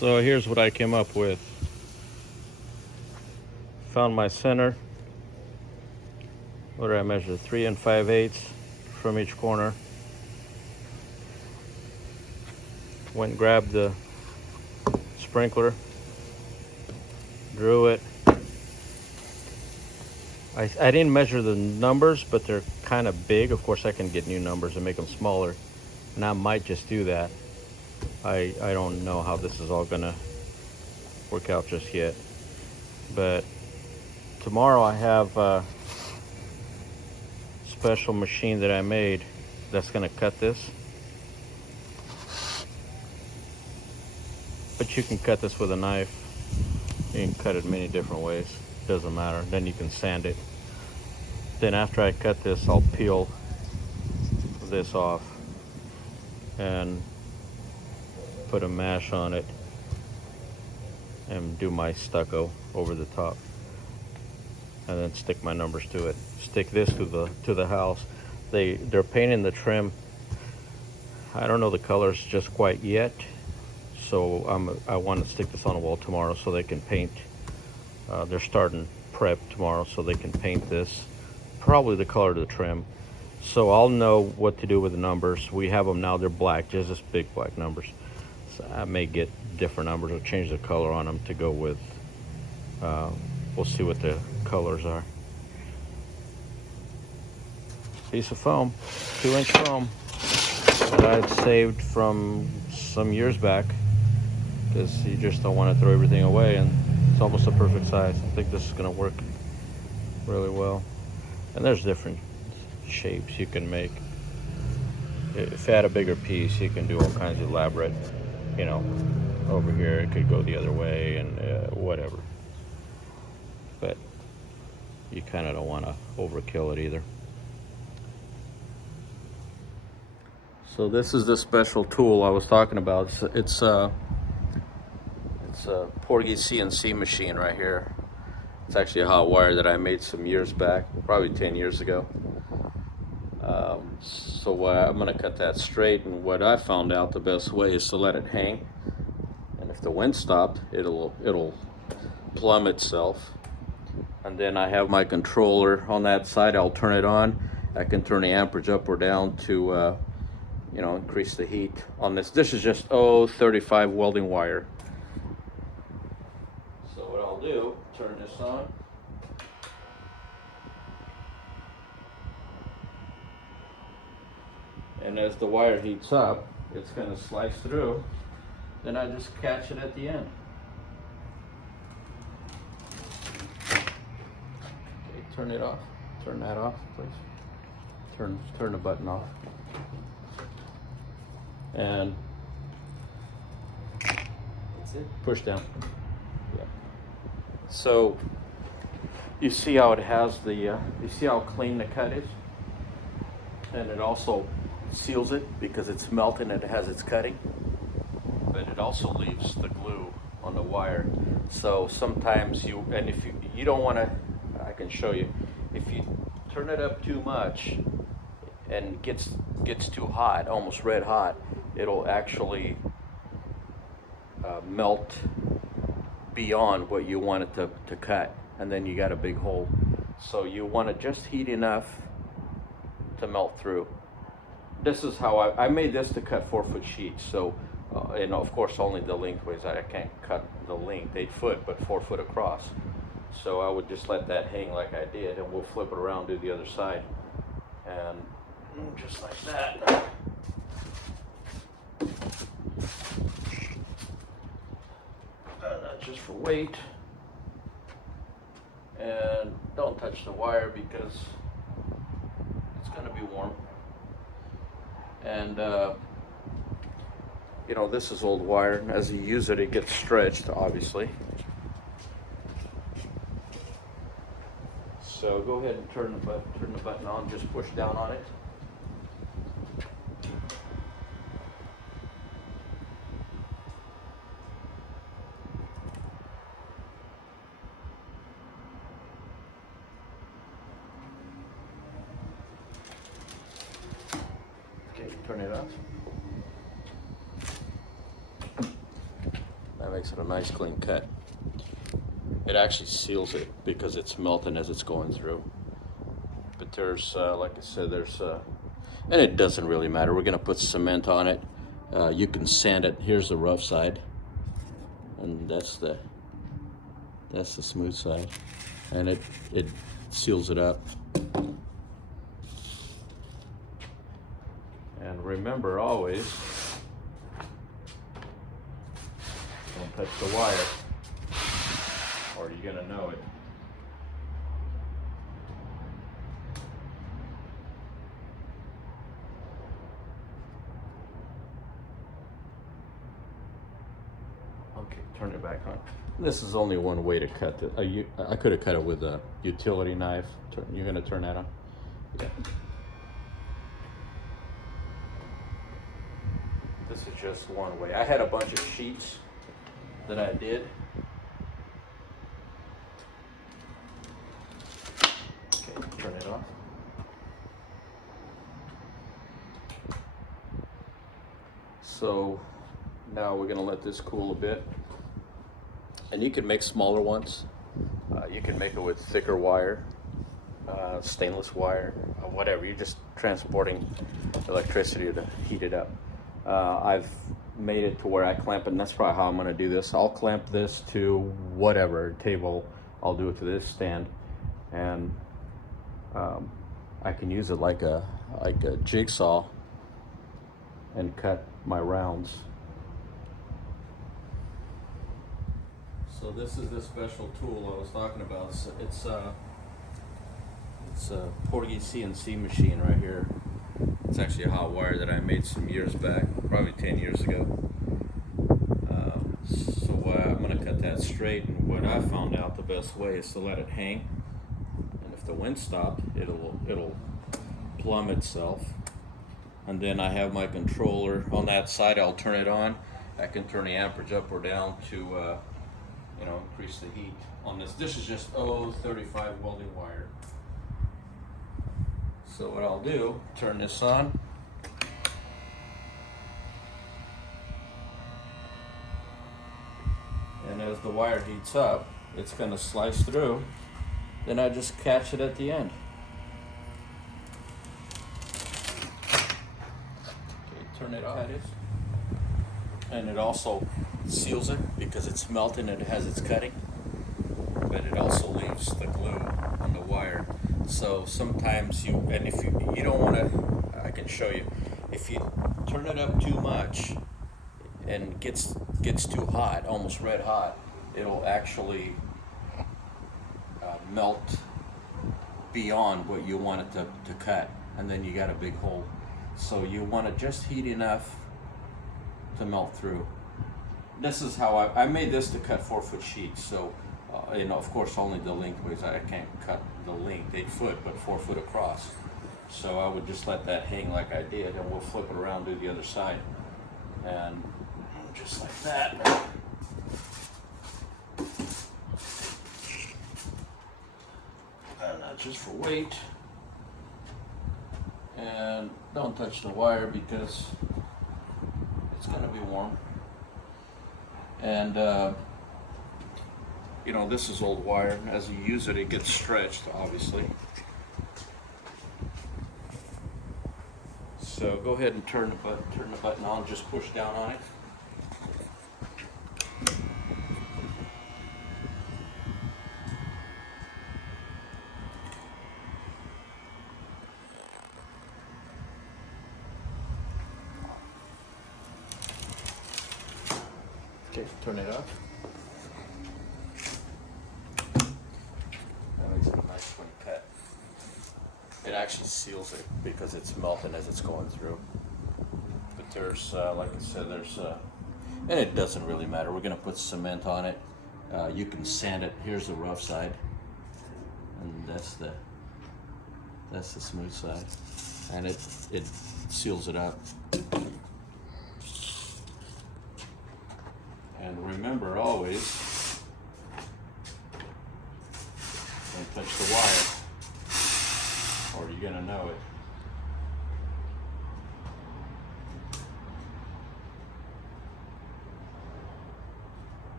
So here's what I came up with. Found my center. What did I measure? 3 5/8 from each corner. Went and grabbed the sprinkler, drew it. I didn't measure the numbers, but they're kind of big. Of course, I can get new numbers and make them smaller, and I might just do that. I don't know how this is all gonna work out just yet, but tomorrow I have a special machine that I made that's gonna cut this. But you can cut this with a knife. You can cut it many different ways. Doesn't matter. Then you can sand it. Then after I cut this, I'll peel this off and put a mash on it and do my stucco over the top, and then stick my numbers to it. Stick this to the house. They're painting the trim. I don't know the colors just quite yet, so I want to stick this on the wall tomorrow so they can paint. They're starting prep tomorrow so they can paint this, probably the color of the trim. So I'll know what to do with the numbers. We have them now. They're black, just this big black numbers. So I may get different numbers or change the color on them to go with. We'll see what the colors are. Piece of foam, 2-inch foam that I'd saved from some years back, because you just don't want to throw everything away, and it's almost a perfect size. I think this is going to work really well. And there's different shapes you can make. If you had a bigger piece, you can do all kinds of elaborate, over here it could go the other way and whatever. But you kind of don't want to overkill it either. So this is the special tool I was talking about. It's a Portuguese CNC machine right here. It's actually a hot wire that I made some years back, probably 10 years ago. So I'm gonna cut that straight, and what I found out the best way is to let it hang. And if the wind stopped, it'll plumb itself. And then I have my controller on that side. I'll turn it on. I can turn the amperage up or down to increase the heat on this. This is just 35 welding wire. So what I'll do, turn this on. And as the wire heats up, it's going to slice through. Then I just catch it at the end. Okay, turn it off. Turn that off, please. Turn the button off. And that's it. Push down. Yeah. So you see how it has you see how clean the cut is? And it also seals it because it's melting and it has its cutting. But it also leaves the glue on the wire. So sometimes if you don't want to, I can show you, if you turn it up too much and gets too hot, almost red hot, it'll actually melt beyond what you want it to cut, and then you got a big hole. So you want to just heat enough to melt through. This is how I made this to cut 4-foot sheets. So and of course only the lengthways. I can't cut the length 8 foot, but 4 foot across. So I would just let that hang like I did, and we'll flip it around, do the other side, and just like that. That's just for weight. And don't touch the wire because it's going to be warm. And this is old wire, and as you use it, it gets stretched, obviously. So go ahead and turn the button on. Just push down on it. Okay, turn it off. That That makes it a nice clean cut. It actually seals it because it's melting as it's going through. But there's, like I said, and it doesn't really matter. We're gonna put cement on it. You can sand it. Here's the rough side, and that's the smooth side, and it seals it up. And remember always, don't touch the wire, or you're gonna know it. Okay, turn it back on. This is only one way to cut it. I could have cut it with a utility knife. You're gonna turn that on? Yeah. This is just one way. I had a bunch of sheets that I did. Okay, turn it off. So now we're gonna let this cool a bit. And you can make smaller ones. You can make it with thicker wire, stainless wire, whatever. You're just transporting electricity to heat it up. I've made it to where I clamp it, and that's probably how I'm gonna do this. I'll clamp this to whatever table. I'll do it to this stand, and I can use it like a jigsaw and cut my rounds. So this is the special tool I was talking about. It's a Portuguese CNC machine right here. It's actually a hot wire that I made some years back, probably 10 years ago. So I'm going to cut that straight, and what I found out the best way is to let it hang. And if the wind stopped, it'll plumb itself. And then I have my controller on that side. I'll turn it on. I can turn the amperage up or down to increase the heat on this. This is just 035 welding wire. So what I'll do, turn this on. And as the wire heats up, it's going to slice through. Then I just catch it at the end. Okay, turn it off. And it also seals it because it's melting and it has its cutting, but it also leaves the glue on the wire. So sometimes if you don't want to, I can show you, if you turn it up too much and gets too hot, almost red hot, it'll actually melt beyond what you want it to cut, and then you got a big hole. So you want to just heat enough to melt through. This is how I made this to cut 4-foot sheets. So, of course, only the length, because I can't cut the length 8 foot, but 4 foot across. So I would just let that hang like I did, and we'll flip it around, do the other side, and just like that. And that's just for weight. And don't touch the wire because it's going to be warm. And this is old wire. As you use it, it gets stretched, obviously. So go ahead and turn the button on. Just push down on it. Okay, turn it off. That makes it a nice clean cut. It actually seals it because it's melting as it's going through. But there's, like I said, and it doesn't really matter. We're going to put cement on it. You can sand it. Here's the rough side, and that's the smooth side, and it seals it up. And remember always, don't touch the wire, or you're gonna know it.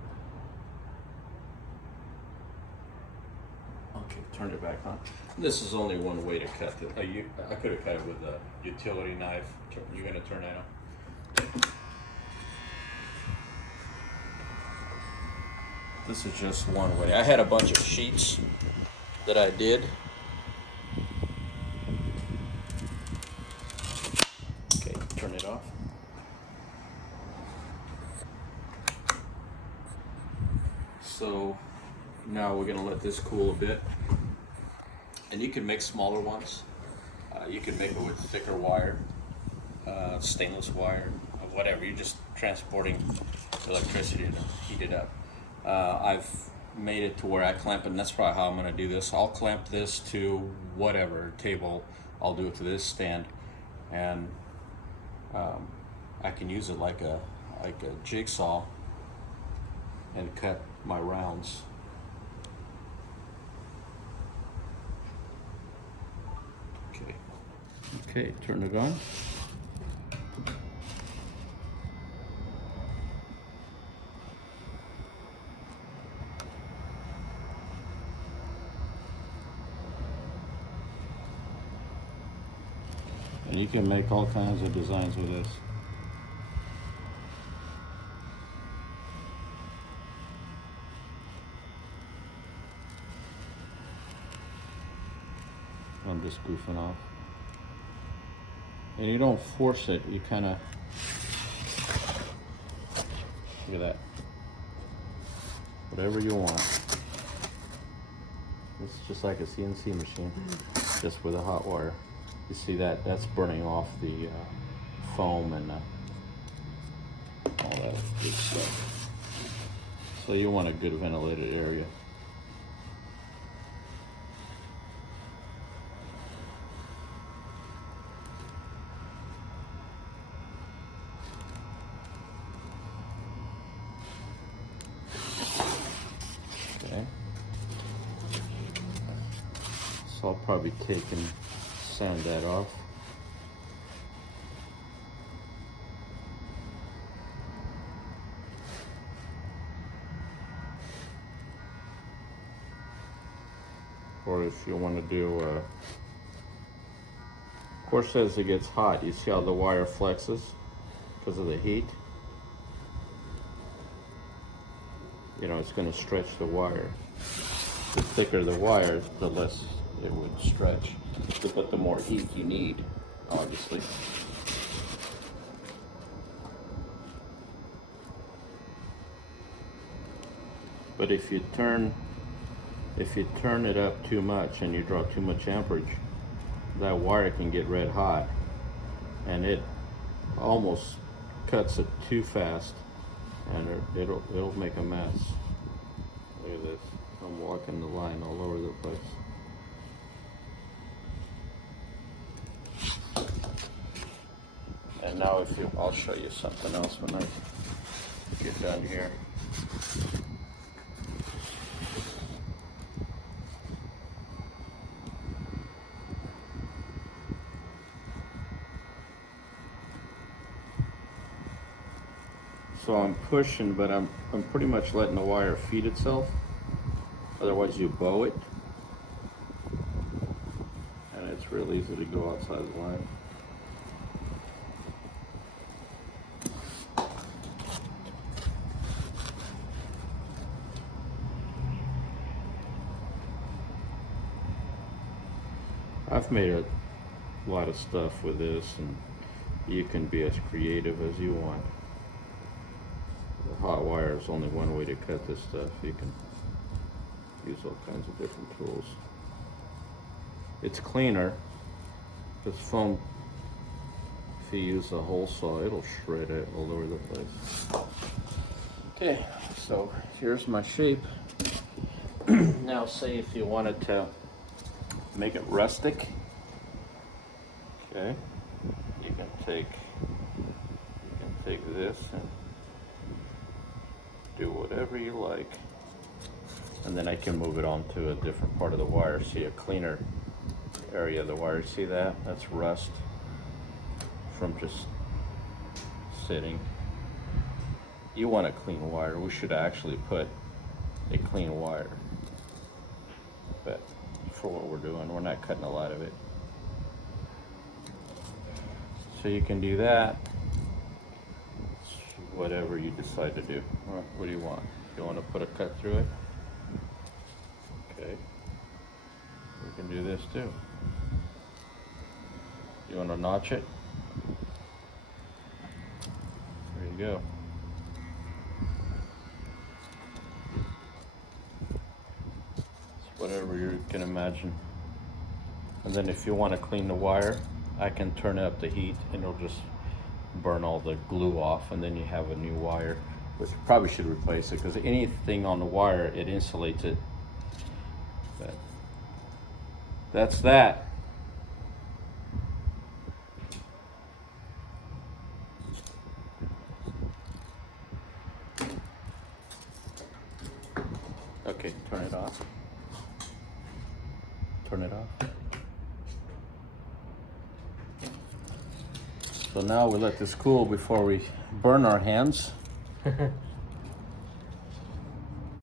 Okay, turn it back on. This is only one way to cut it. I could have cut it with a utility knife. You're gonna turn that on. This is just one way. I had a bunch of sheets that I did. Okay, turn it off. So now we're gonna let this cool a bit. And you can make smaller ones. You can make it with thicker wire, stainless wire, or whatever. You're just transporting electricity to heat it up. I've made it to where I clamp it, and that's probably how I'm going to do this. I'll clamp this to whatever table. I'll do it to this stand, and I can use it like a jigsaw and cut my rounds. Okay, turn it on. And you can make all kinds of designs with this. I'm just goofing off. And you don't force it, you kind of, look at that, whatever you want. It's just like a CNC machine, just with a hot wire. You see that, that's burning off the foam and all that good stuff. So you want a good ventilated area. Okay. So I'll probably take and sand that off. Or if you want to do, of course, as it gets hot, you see how the wire flexes because of the heat. You know, it's going to stretch the wire. The thicker the wire, the less it would stretch, but the more heat you need, obviously. But if you turn it up too much and you draw too much amperage, that wire can get red hot, and it almost cuts it too fast, and it'll make a mess. Look at this. I'm walking the line all over the place. And now I'll show you something else when I get done here. So I'm pushing, but I'm pretty much letting the wire feed itself. Otherwise you bow it, and it's real easy to go outside the line. I've made a lot of stuff with this, and you can be as creative as you want. The hot wire is only one way to cut this stuff. You can use all kinds of different tools. It's cleaner, because foam, if you use a hole saw, it'll shred it all over the place. Okay, so here's my shape. Now say if you wanted to make it rustic, okay, you can take this and do whatever you like, and then I can move it on to a different part of the wire. See, a cleaner area of the wire. See that? That's rust from just sitting. You want a clean wire. We should actually put a clean wire, but for what we're doing. We're not cutting a lot of it. So you can do that. Whatever you decide to do. What do you want? You want to put a cut through it? Okay. We can do this too. You want to notch it? There you go. It's whatever you can imagine. And then if you want to clean the wire, I can turn up the heat and it'll just burn all the glue off, and then you have a new wire, which probably should replace it because anything on the wire, it insulates it. But that's that. Okay, turn it off. Turn it off. So now we let this cool before we burn our hands.